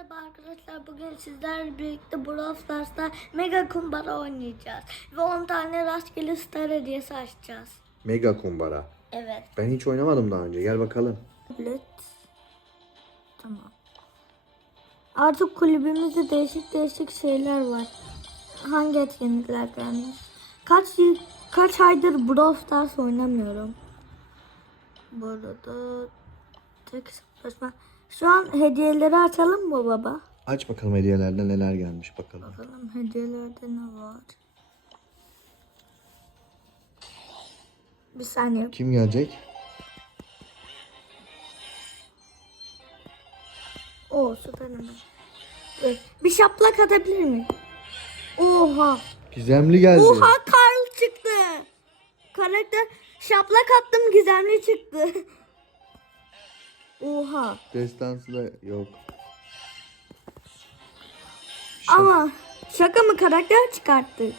Merhaba arkadaşlar. Bugün sizlerle birlikte Brawl Stars'ta Mega Kumbara oynayacağız. Ve 10 tane rastgele star hediyesi açacağız. Mega kumbara. Evet. Ben hiç oynamadım daha önce. Gel bakalım. Tablet. Tamam. Artık kulübümüzde değişik değişik şeyler var. Hangi etkinlikler gelmiş? Kaç yıl, kaç aydır Brawl Stars oynamıyorum. Bu arada tek hesaplaşma. Şu an hediyeleri açalım mı baba? Aç bakalım hediyelerde neler gelmiş bakalım. Bakalım hediyelerde ne var? Bir saniye. Kim gelecek? Oo süper hemen. Bir şaplak atabilir miyim? Oha. Gizemli geldi. Oha Karl çıktı. Karakter şaplak attım gizemli çıktı. Oha. Destansı da yok. Ama şaka mı karakter çıkarttık?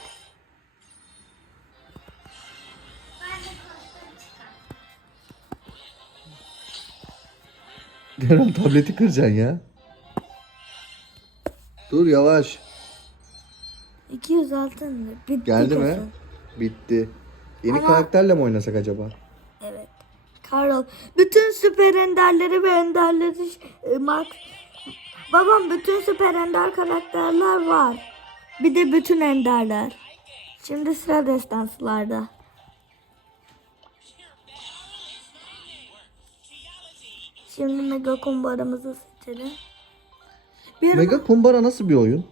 Deren tableti kıracaksın ya. Dur yavaş. 200 altın mı? Bitti Geldi mi? Bitti. Yeni Ama- karakterle mi oynasak acaba? Karol. Bütün süper enderleri ve enderleri e, Mark. Babam bütün süper ender karakterler var. Bir de bütün enderler. Şimdi sıra destanslarda. Şimdi mega kumbaramızı seçelim. Bir Mega kumbara nasıl bir oyun?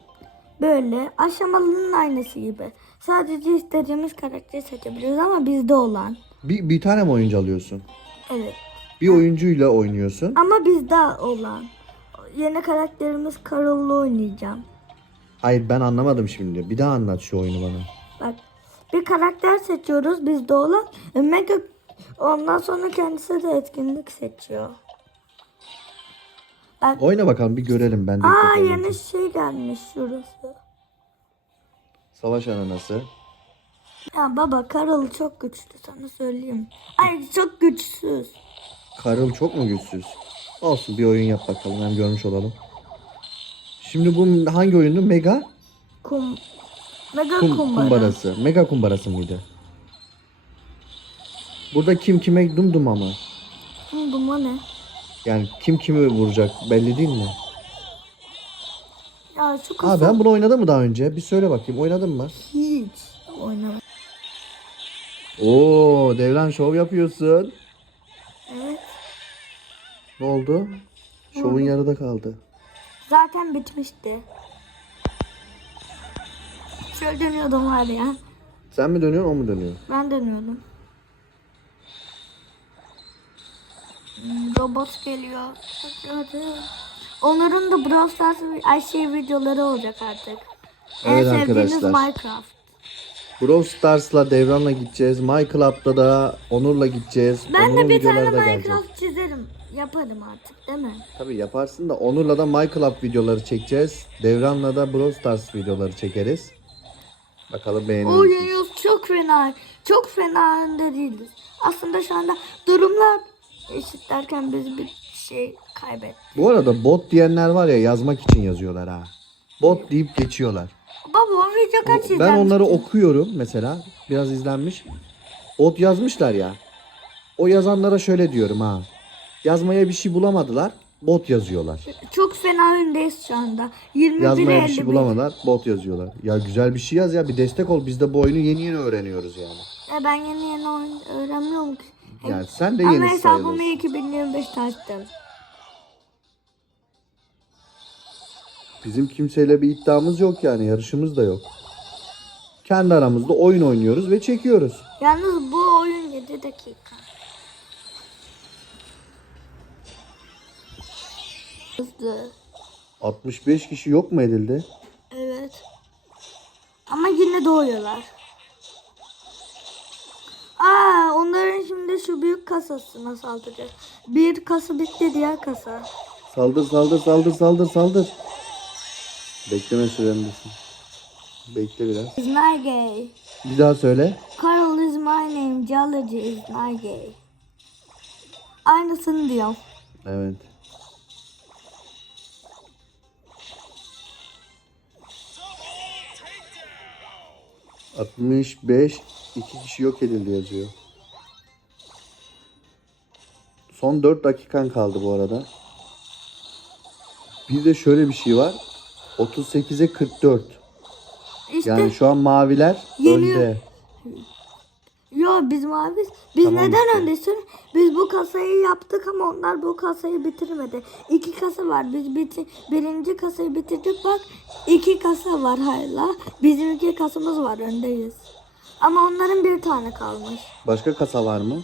böyle aşamalının aynısı gibi. Sadece istediğimiz karakteri seçebiliyoruz ama bizde olan. Bir, bir tane mi oyuncu alıyorsun? Evet. Bir oyuncuyla oynuyorsun. Ama bizde olan. Yeni karakterimiz Carol'la oynayacağım. Hayır ben anlamadım şimdi. Bir daha anlat şu oyunu bana. Bak bir karakter seçiyoruz bizde olan. Mega ondan sonra kendisi de etkinlik seçiyor. Bak Oyna bakalım bir görelim ben de. aa yeni şey gelmiş şurası. Savaş ananası. Ya baba Carol çok güçlü sana söyleyeyim. Ay çok güçsüz. Karıl çok mu güçsüz? Olsun bir oyun yap bakalım hem görmüş olalım. Şimdi bu hangi oyundu? Mega Kum Mega kum, kumbara. kumbarası. Mega kumbarası mıydı? Burada kim kime dumdum ama. Hı, bu ne? Yani kim kimi vuracak belli değil mi? Ya kısa Aa ben bunu oynadım mı daha önce? Bir söyle bakayım oynadın mı? hiç oynamadım. Oo devran şov yapıyorsun. Evet. Ne oldu? Şovun yarıda kaldı. Zaten bitmişti. Şöyle dönüyordum var ya. Sen mi dönüyorsun o mu dönüyor? Ben dönüyordum. Hmm, Robot geliyor. Onların da Brawl Stars ay şey videoları olacak artık. en Evet sevdiğiniz arkadaşlar. Minecraft. Brawl Stars'la Devran'la gideceğiz. Club'da da Onur'la gideceğiz. Ben Onur'un de bir tane videoları da gelecek. Minecraft çizerim. Yaparım artık değil mi? Tabii yaparsın da Onur'la da Club videoları çekeceğiz. Devran'la da Brawl Stars videoları çekeriz. Bakalım beğenir misiniz? Oyunumuz çok fena. Çok fena önde değiliz. Aslında şu anda durumlar eşit derken biz bir şey kaybettik. Bu arada bot diyenler var ya yazmak için yazıyorlar ha. Bot deyip geçiyorlar. Baba o video kaç Ben izlenmişti? onları okuyorum mesela. Biraz izlenmiş. Bot yazmışlar ya. O yazanlara şöyle diyorum ha. Yazmaya bir şey bulamadılar. Bot yazıyorlar. Çok fena öndeyiz şu anda. 21 Yazmaya bir 51. şey bulamadılar. Bot yazıyorlar. Ya güzel bir şey yaz ya. Bir destek ol. Biz de bu oyunu yeni yeni öğreniyoruz yani. Ya ben yeni yeni oyun öğrenmiyorum ki. Yani sen de Ama yeni hesabımı sayılırsın. 2025'te Bizim kimseyle bir iddiamız yok yani. Yarışımız da yok. Kendi aramızda oyun oynuyoruz ve çekiyoruz. Yalnız bu oyun 7 dakika. Hızlı. 65 kişi yok mu edildi? Evet. Ama yine doğuyorlar. Aa, onların şimdi şu büyük kasasına saldıracak. Bir kasa bitti, diğer kasa. Saldır saldır saldır saldır saldır. Bekleme süremdesin. Bekle biraz. Is not gay. Bir daha söyle. Carl is my name. Geology is not gay. Aynısını diyor. Evet. Altmış beş iki kişi yok edildi yazıyor. Son 4 dakikan kaldı bu arada. Bir de şöyle bir şey var. 38'e 44. İşte Yani şu an maviler Yeniyor. önde. Yo biz mavi. Biz Tamam neden işte. öndesin? Biz bu kasayı yaptık ama onlar bu kasayı bitirmedi. İki kasa var. Biz biti, birinci kasayı bitirdik bak. iki kasa var hala. Bizim iki kasamız var öndeyiz. Ama onların bir tane kalmış. Başka kasa var mı?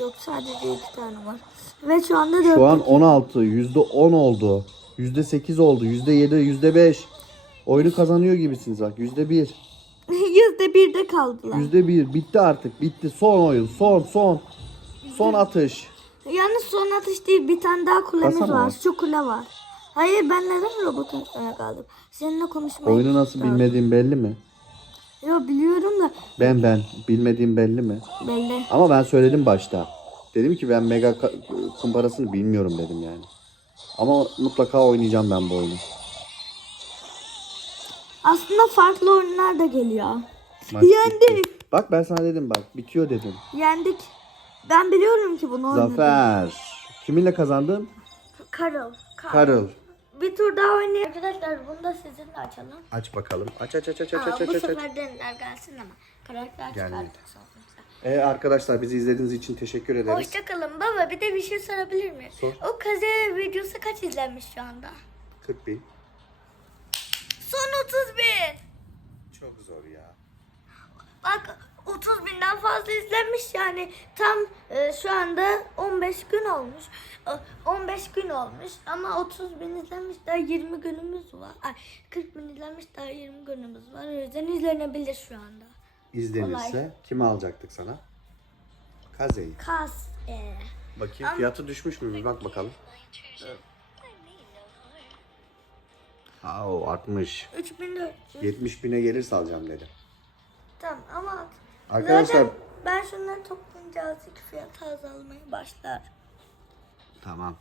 Yok sadece iki tane var. Ve şu anda dört. Şu an 16, %10 oldu. %8 oldu, %7, %5. Oyunu kazanıyor gibisiniz bak. %1. Yüzde birde kaldılar. %1 bitti artık. Bitti. Son oyun. Son son. Son atış. Yalnız son atış değil bir tane daha kulemiz Kasa mı var. var? Şu kule var. Hayır ben neden robotun üstüne kaldım? Seninle konuşmayı Oyunu nasıl bilmediğim belli mi? Yo biliyorum da Ben ben. Bilmediğim belli mi? belli. Ama ben söyledim başta. Dedim ki ben mega kumparasını bilmiyorum dedim yani. Ama mutlaka oynayacağım ben bu oyunu. Aslında farklı oyunlar da geliyor. Maç Yendik. bitti. Bak ben sana dedim bak bitiyor dedim. Yendik. Ben biliyorum ki bunu oynadım. Zafer. Kiminle kazandın? Karıl. Karıl. Bir tur daha oynayalım. Arkadaşlar bunu da sizinle açalım. Aç bakalım. Aç aç aç aç aç Aa, aç bu aç aç. sefer deniler gelsin ama. Karakter Gelmedi. Ee, arkadaşlar bizi izlediğiniz için teşekkür ederiz. Hoşçakalın baba bir de bir şey sorabilir miyim? Sor. O kaze videosu kaç izlenmiş şu anda? 40 bin. Son 30 bin. Çok zor ya. Bak 30 binden fazla izlenmiş yani tam e, şu anda 15 gün olmuş. E, 15 gün olmuş ama 30 bin izlenmiş daha 20 günümüz var. Ay 40 bin izlenmiş daha 20 günümüz var. O yüzden izlenebilir şu anda. İzlenirse Kolay. kimi alacaktık sana? Kaze'yi. Kas. E, Bakayım fiyatı düşmüş mü bir bak bakalım. Aa, artmış. 3400. 70 bine gelirse alacağım dedi. Tamam ama Arkadaşlar- zaten ben şunları toplayınca azıcık fiyatı azalmaya başlar. Tamam.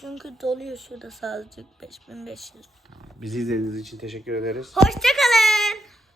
Çünkü doluyor şurada sadece 5500. Bizi izlediğiniz için teşekkür ederiz. Hoşçakalın.